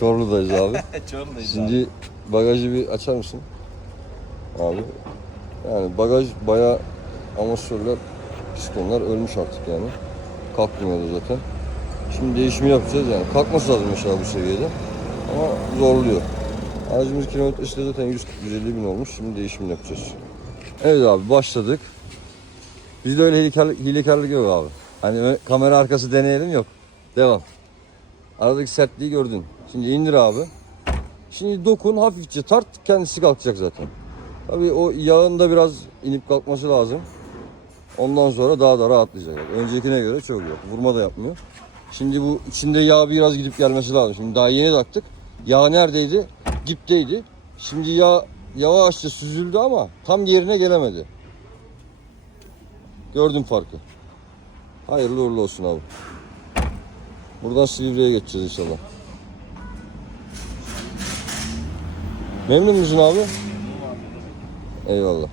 Çorlu'dayız abi. Çorlu'dayız abi. Şimdi bagajı bir açar mısın? Abi. Yani bagaj bayağı amortisörler, pistonlar ölmüş artık yani. Kalkmıyordu zaten. Şimdi değişimi yapacağız yani. Kalkması lazım inşallah bu seviyede. Ama zorluyor. Aracımız kilometresi de zaten 140-150 bin olmuş. Şimdi değişimini yapacağız. Evet abi başladık. Bizde öyle hilekarlık, hilekarlık yok abi. Hani kamera arkası deneyelim yok. Devam. Aradaki sertliği gördün. Şimdi indir abi. Şimdi dokun hafifçe tart kendisi kalkacak zaten. Tabii o yağın da biraz inip kalkması lazım. Ondan sonra daha da rahatlayacak. Öncekine göre çok yok. Vurma da yapmıyor. Şimdi bu içinde yağ biraz gidip gelmesi lazım. Şimdi daha yeni taktık. Yağ neredeydi? Dipteydi. Şimdi yağ yavaşça süzüldü ama tam yerine gelemedi. Gördüm farkı. Hayırlı uğurlu olsun abi. Buradan Silivri'ye geçeceğiz inşallah. Memnun musun abi? Eyvallah.